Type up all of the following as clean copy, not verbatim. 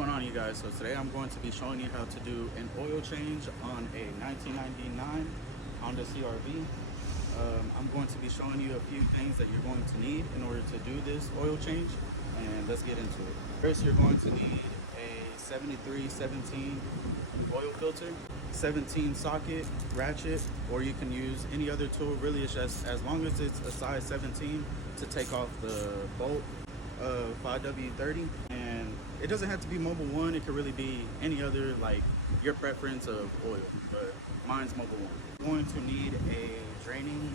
going on, you guys? So today I'm going to be showing you how to do an oil change on a 1999 Honda CR-V. I'm going to be showing you a few things that you're going to need in order to do this oil change, and let's get into it. First, you're going to need a 7317 oil filter, 17 socket ratchet, or you can use any other tool. Really, it's just as long as it's a size 17 to take off the bolt of 5W30. And it doesn't have to be Mobil 1, it could really be any other, like your preference of oil, but mine's Mobil 1. You're going to need a draining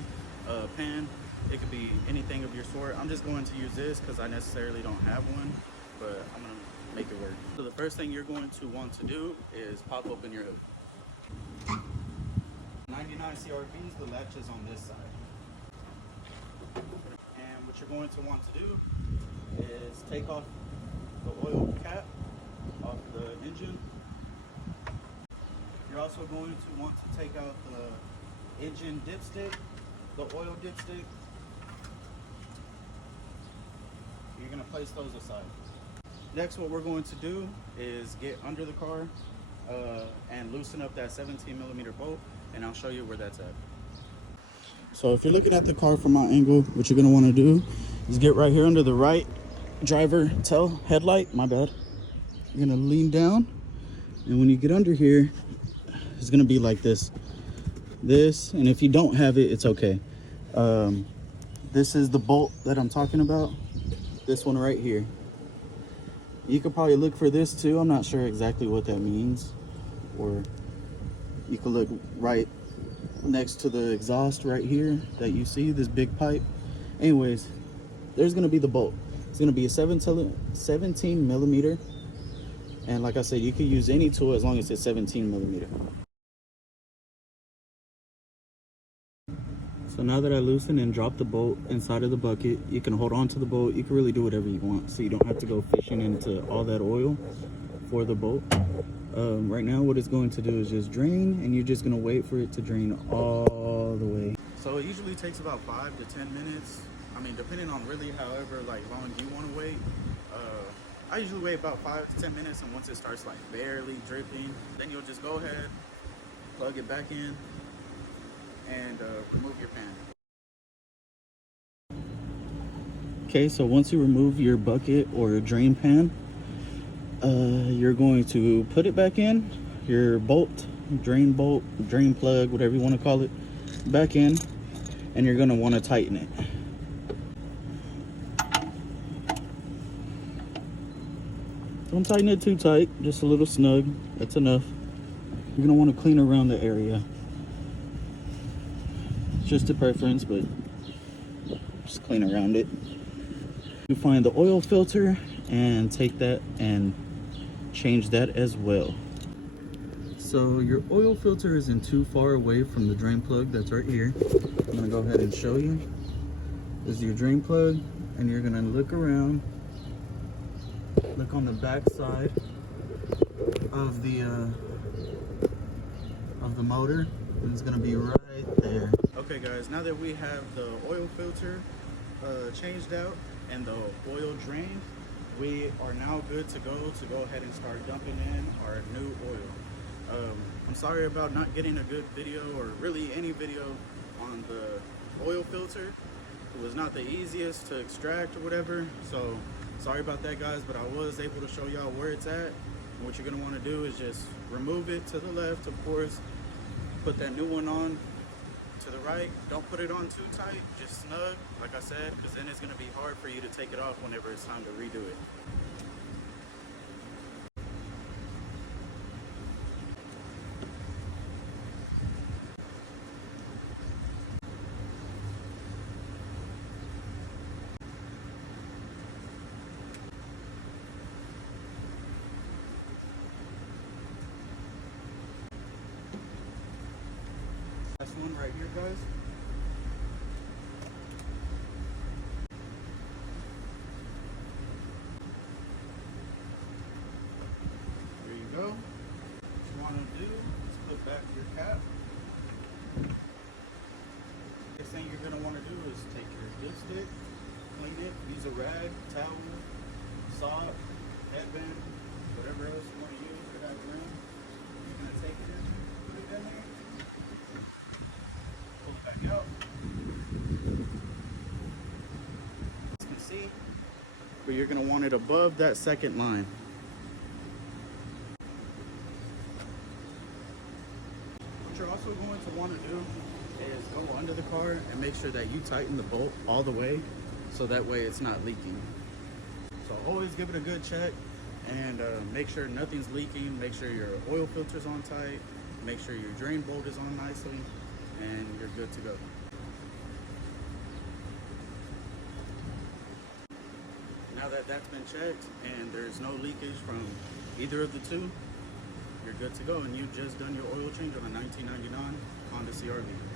pan. It could be anything of your sort. I'm just going to use this because I necessarily don't have one, but I'm gonna make it work. So the first thing you're going to want to do is pop open your hood. 99 CR-Vs, the latch is on this side. And what you're going to want to do is take off the oil cap off the engine. You're also going to want to take out the engine dipstick, the oil dipstick. You're going to place those aside. Next, what we're going to do is get under the car and loosen up that 17mm bolt, and I'll show you where that's at. So if you're looking at the car from my angle, what you're going to want to do is get right here under the right driver tail headlight, my bad. You're going to lean down, and when you get under here, it's going to be like this. And if you don't have it, it's okay. This is the bolt that I'm talking about. This one right here. You could probably look for this too. I'm not sure exactly what that means. Or you could look right next to the exhaust right here that you see, this big pipe. Anyways, there's gonna be the bolt. It's gonna be a 17mm. And like I said, you could use any tool as long as it's 17mm. So now that I loosen and drop the bolt inside of the bucket, you can hold on to the bolt. You can really do whatever you want, so you don't have to go fishing into all that oil for the bolt. Right now what it's going to do is just drain, and you're just going to wait for it to drain all the way. So it usually takes about 5 to 10 minutes. I mean, depending on really however long you want to wait. I usually wait about 5 to 10 minutes, and once it starts like barely dripping, then you'll just go ahead, plug it back in, and remove your pan. Okay, so once you remove your bucket or your drain pan, you're going to put it back in, your bolt, drain plug, whatever you want to call it, back in, and you're going to want to tighten it. Don't tighten it too tight, just a little snug, that's enough. You're going to want to clean around the area. Just a preference, but just clean around it. You find the oil filter and take that and change that as well. So your oil filter isn't too far away from the drain plug that's right here. I'm gonna go ahead and show you. This is your drain plug, and you're gonna look around, look on the back side of the motor, and it's gonna be right there. Okay guys, now that we have the oil filter changed out and the oil drained, we are now good to go ahead and start dumping in our new oil. I'm sorry about not getting a good video, or really any video, on the oil filter. It was not the easiest to extract or whatever, so sorry about that guys, but I was able to show y'all where it's at. And what you're going to want to do is just remove it to the left, of course, put that new one on to the right. Don't put it on too tight, just snug, like I said, because then it's going to be hard for you to take it off whenever it's time to redo it. Last one right here, guys. There you go. What you want to do is put back your cap. Next thing you're going to want to do is take your dipstick, clean it, use a rag, towel, sock, headband, whatever you're gonna want it above that second line. What you're also going to want to do is go under the car and make sure that you tighten the bolt all the way so that way it's not leaking. So always give it a good check and make sure nothing's leaking. Make sure your oil filter's on tight. Make sure your drain bolt is on nicely, and you're good to go. Now that that's been checked and there's no leakage from either of the two, you're good to go, and you've just done your oil change on a 1999 Honda CR-V.